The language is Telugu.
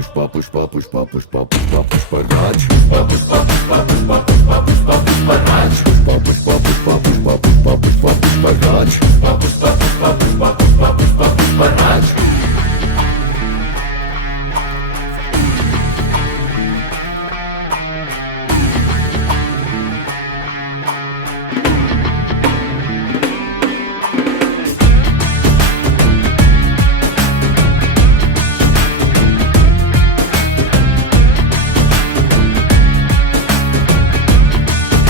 పుష్ప పుష్ప పుష్ప పుష్ప పుష్ప పుష్పరాజ్ పుష్ప పుష్ప పుష్ప పుష్ప పుష్ప పుష్ప పుష్పరాజ్ పుష్ప పుష్ప పుష్ప పుష్ప పుష్ప పుష్ప పుష్పరాజ్